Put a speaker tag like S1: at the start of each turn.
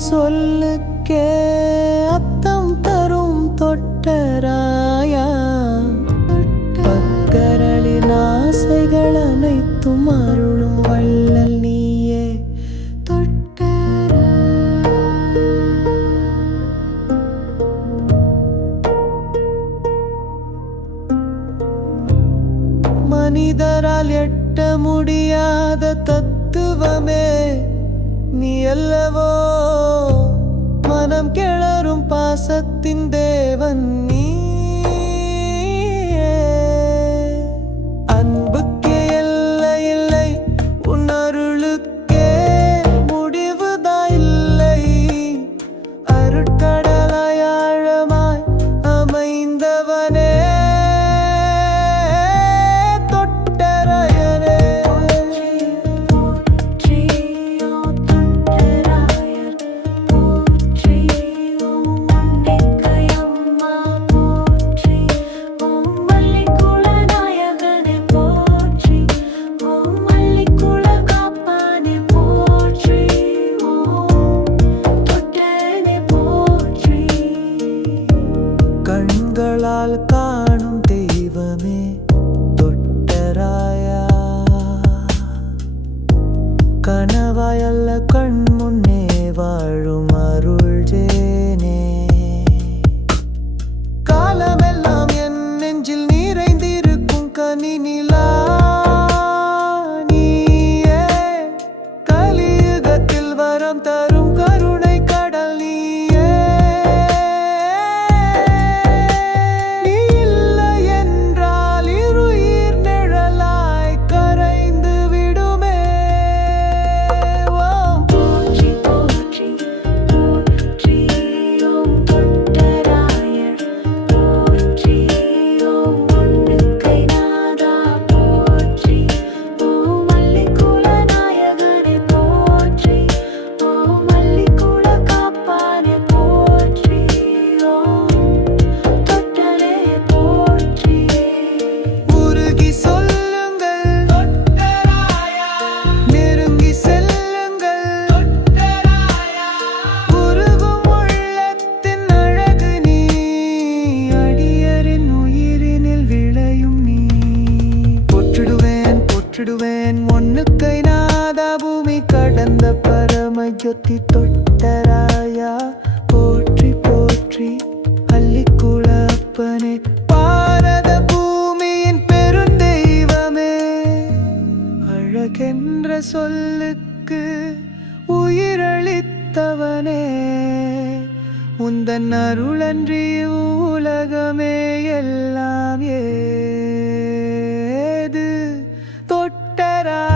S1: சொல்லுக்கே அத்தம் தரும் தொட்டராயா? பக்கரளின் ஆசைகள் அனைத்தும் அருளும் வள்ளல் நீயே. மனிதரால் எட்ட முடியாத தத்துவமே நீ அல்லவோ? மனம் கிளறும் பாசத்தின் தேவன். கனவாயல்ல கண் போற்றிடுவேன் போற்றிடுவேன் ஒன்னுக்கை நாதா பூமி கடந்த பரம ஜொத்தி தொட்டராயா? போற்றி போற்றி அள்ளிக்குழப்பனே. பாரத பூமியின் பெருந்தெய்வமே அழகென்ற சொல்லுக்கு உயிரளித்தவனே. உந்தன் அருளன்றி உலகமே எல்லாம் ஏ that